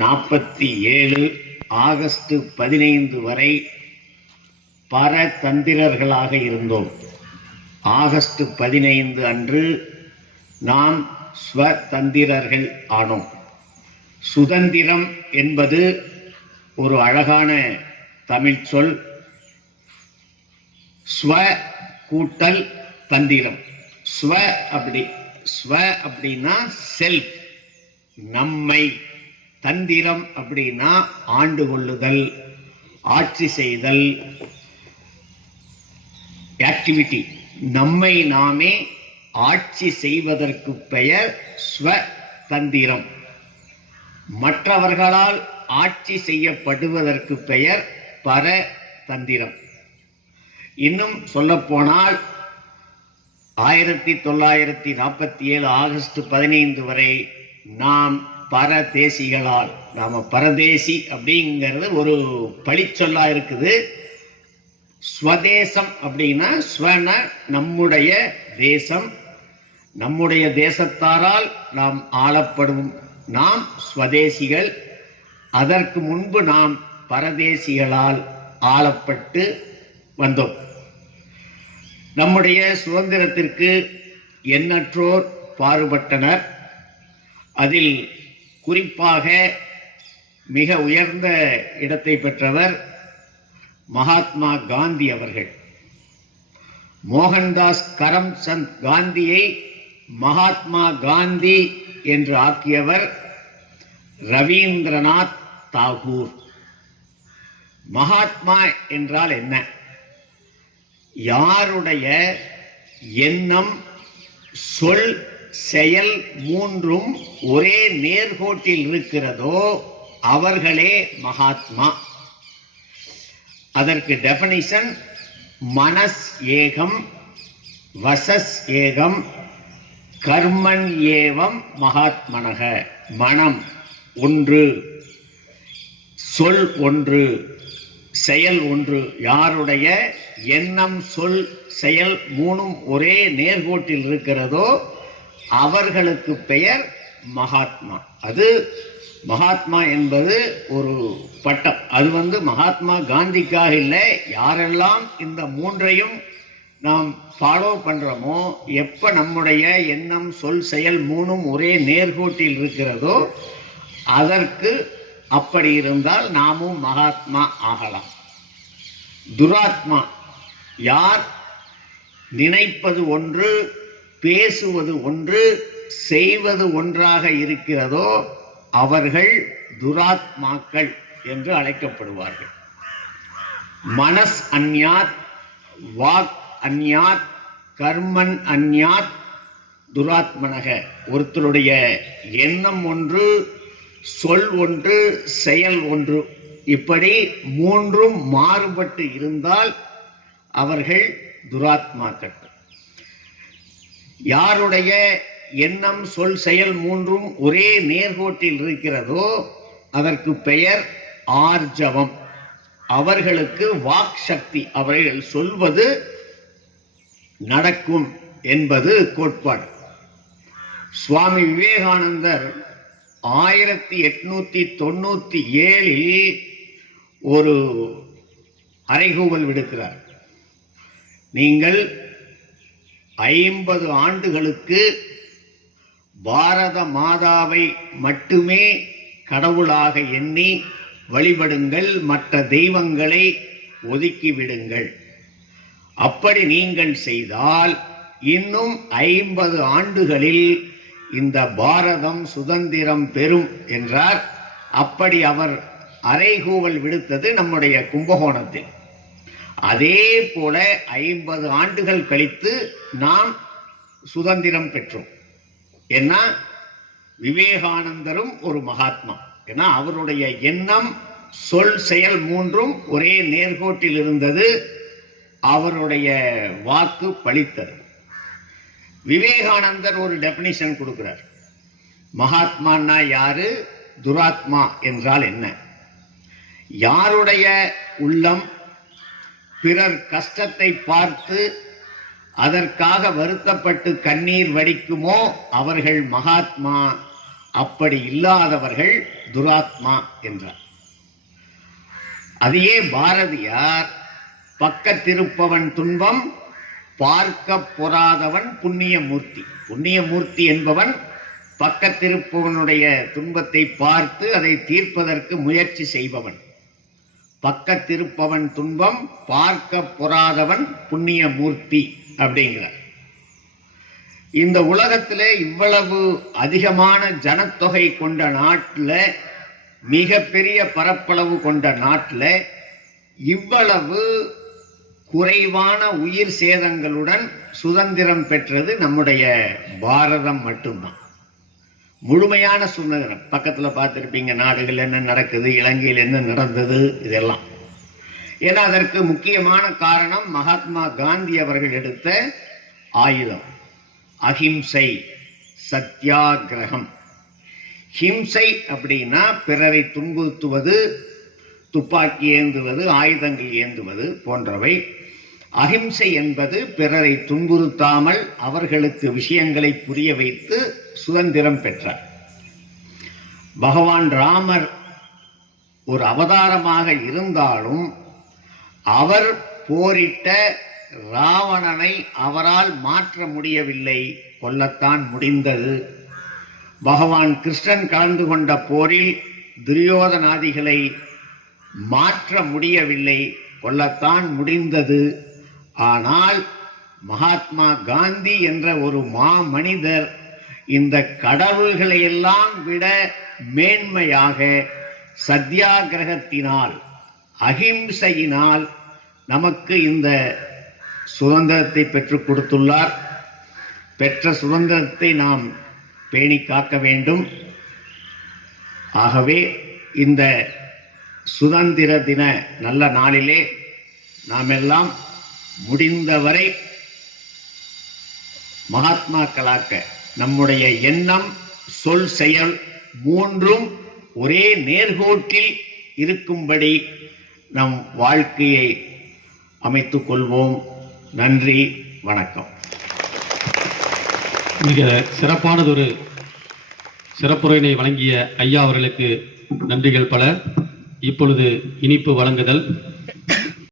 47 August 15 வரை பரதந்திரர்களாக இருந்தோம். August 15 அன்று நாம் ஸ்வதந்திரர்கள் ஆனோம். சுதந்திரம் என்பது ஒரு அழகான தமிழ் சொல். ஸ்வ கூட்டல் தந்திரம். ஸ்வ அப்படின்னா செல்ஃப், நம்மை. தந்திரம் அப்படின்னா ஆண்டு கொள்ளுதல், ஆட்சி செய்தல், ஆக்டிவிட்டி. நம்மை நாமே ஆட்சி செய்வதற்கு பெயர் ஸ்வதந்திரம். மற்றவர்களால் ஆட்சி செய்யப்படுவதற்கு பெயர் பரதந்திரம். இன்னும் சொல்லப்போனால் 1947 ஆகஸ்ட் 15 வரை நாம் பரதேசிகளால், நாம பரதேசி அப்படிங்கிறது ஒரு பழிச்சொல்லா இருக்குது. ஸ்வதேசம் அப்படின்னா ஸ்வன நம்முடைய தேசம், நம்முடைய தேசத்தாரால் நாம் ஆளப்படும் நாம் ஸ்வதேசிகள். அதற்கு முன்பு நாம் பரதேசிகளால் ஆளப்பட்டு வந்தோம். நம்முடைய சுதந்திரத்திற்கு எண்ணற்றோர் பாடுபட்டனர். அதில் குறிப்பாக மிக உயர்ந்த இடத்தை பெற்றவர் மகாத்மா காந்தி அவர்கள். மோகன்தாஸ் கரம்சந்த் காந்தியை மகாத்மா காந்தி என்று ஆக்கியவர் ரவீந்திரநாத் தாகூர். மகாத்மா என்றால் என்ன? யாருடைய எண்ணம், சொல், செயல் மூன்றும் ஒரே நேர்கோட்டில் இருக்கிறதோ அவர்களே மகாத்மா. அதற்கு டெஃபினிஷன்: மனஸ் ஏகம், வசஸ் ஏகம், கர்மன் ஏவம் மகாத்மனக. மனம் ஒன்று, சொல் ஒன்று, செயல் ஒன்று. யாருடைய எண்ணம், சொல், செயல் மூணும் ஒரே நேர்கோட்டில் இருக்கிறதோ அவர்களுக்கு பெயர் மகாத்மா. அது மகாத்மா என்பது ஒரு பட்டம். அது மகாத்மா காந்திக்காக இல்லை. யாரெல்லாம் இந்த மூன்றையும் நாம் ஃபாலோ பண்றோமோ, எப்ப நம்முடைய எண்ணம், சொல், செயல் மூணும் ஒரே நேர்கோட்டில் இருக்கிறதோ அதற்கு, அப்படி இருந்தால் நாமும் மகாத்மா ஆகலாம். துராத்மா யார் நினைப்பது ஒன்று, பேசுவது ஒன்று, செய்வது ஒன்றாக இருக்கிறதோ அவர்கள் துராத்மாக்கள் என்று அழைக்கப்படுவார்கள். மனஸ் அந்யாத், வாக் அந்யாத், கர்மன் அந்யாத் துராத்மனக. ஒருத்தருடைய எண்ணம் ஒன்று, சொல் ஒன்று, செயல் ஒன்று, இப்படி மூன்றும் மாறுபட்டு இருந்தால் அவர்கள் துராத்மாக்கள். யாருடைய எண்ணம், சொல், செயல் மூன்றும் ஒரே நேர்கோட்டில் இருக்கிறதோ அதற்கு பெயர் ஆர்ஜவம். அவர்களுக்கு வாக் சக்தி, அவர்கள் சொல்வது நடக்கும் என்பது கோட்பாடு. சுவாமி விவேகானந்தர் 1897 ஒரு அறைகூவல் விடுக்கிறார். நீங்கள் 50 ஆண்டுகளுக்கு பாரத மாதாவை மட்டுமே கடவுளாக எண்ணி வழிபடுங்கள், மற்ற தெய்வங்களை ஒதுக்கிவிடுங்கள். அப்படி நீங்கள் செய்தால் இன்னும் 50 ஆண்டுகளில் இந்த பாரதம் சுதந்திரம் பெறும் என்றார். அப்படி அவர் அறைகூவல் விடுத்தது நம்முடைய கும்பகோணத்தில். அதே போல 50 ஆண்டுகள் கழித்து நாம் சுதந்திரம் பெற்றோம். ஏன்னா விவேகானந்தரும் ஒரு மகாத்மா. ஏன்னா அவருடைய எண்ணம், சொல், செயல் மூன்றும் ஒரே நேர்கோட்டில் இருந்தது. அவருடைய வாக்கு பலித்தது. விவேகானந்தர் ஒரு டெபினிஷன் கொடுக்கிறார். மகாத்மான்னா யாரு, துராத்மா என்றால் என்ன? யாருடைய உள்ளம் பிறர் கஷ்டத்தை பார்த்து அதற்காக வருத்தப்பட்டு கண்ணீர் வடிக்குமோ அவர்கள் மகாத்மா. அப்படி இல்லாதவர்கள் துராத்மா என்றார். அதையே பாரதியார் பக்கத்திருப்பவன் துன்பம் பார்க்க பொறாதவன் புண்ணியமூர்த்தி. புண்ணியமூர்த்தி என்பவன் பக்கத்திருப்பவனுடைய துன்பத்தை பார்த்து அதை தீர்ப்பதற்கு முயற்சி செய்பவன். பக்கத்திருப்பவன் துன்பம் பார்க்க பொறாதவன் புண்ணியமூர்த்தி அப்படிங்கிறார். இந்த உலகத்திலே இவ்வளவு அதிகமான ஜனத்தொகை கொண்ட நாட்டில், மிக பெரிய பரப்பளவு கொண்ட நாட்டில் இவ்வளவு குறைவான உயிர் சேதங்களுடன் சுதந்திரம் பெற்றது நம்முடைய பாரதம் மட்டும்தான். முழுமையான சுதந்திரம். பக்கத்துல பார்த்திருப்பீங்க நாடுகள் என்ன நடக்குது, இலங்கையில் என்ன நடந்தது, இதெல்லாம். ஏன்னா அதற்கு முக்கியமான காரணம் மகாத்மா காந்தி அவர்கள் எடுத்த ஆயுதம் அஹிம்சை, சத்தியாகிரகம். ஹிம்சை அப்படின்னா பிறரை துன்புறுத்துவது, துப்பாக்கி ஏந்துவது, ஆயுதங்கள் ஏந்துவது போன்றவை. அஹிம்சை என்பது பிறரை துன்புறுத்தாமல் அவர்களுக்கு விஷயங்களை புரிய வைத்து சுதந்திரம் பெற்றார். பகவான் ராமர் ஒரு அவதாரமாக இருந்தாலும் அவர் போரிட்ட ராவணனை அவரால் மாற்ற முடியவில்லை, கொல்லத்தான் முடிந்தது. பகவான் கிருஷ்ணன் கலந்து கொண்ட போரில் துரியோதனாதிகளை மாற்ற முடியவில்லை, கொல்லத்தான் முடிந்தது. ஆனால் மகாத்மா காந்தி என்ற ஒரு மாமனிதர் இந்த கடவுள்களை எல்லாம் விட மேன்மையாக சத்தியாகிரகத்தினால், அஹிம்சையினால் நமக்கு இந்த சுதந்திரத்தை பெற்றுக் கொடுத்துள்ளார். பெற்ற சுதந்திரத்தை நாம் பேணி காக்க வேண்டும். ஆகவே இந்த சுதந்திர தின நல்ல நாளிலே நாம் எல்லாம் முடிந்தவரை மகாத்மாக்களாக்க நம்முடைய எண்ணம், சொல், செயல் மூன்றும் ஒரே நேர்கோட்டில் இருக்கும்படி நம் வாழ்க்கையை அமைத்துக் கொள்வோம். நன்றி, வணக்கம். மிக சிறப்பானதொரு சிறப்புரையினை வழங்கிய ஐயா அவர்களுக்கு நன்றிகள் பல. இப்பொழுது இனிப்பு வழங்குதல்.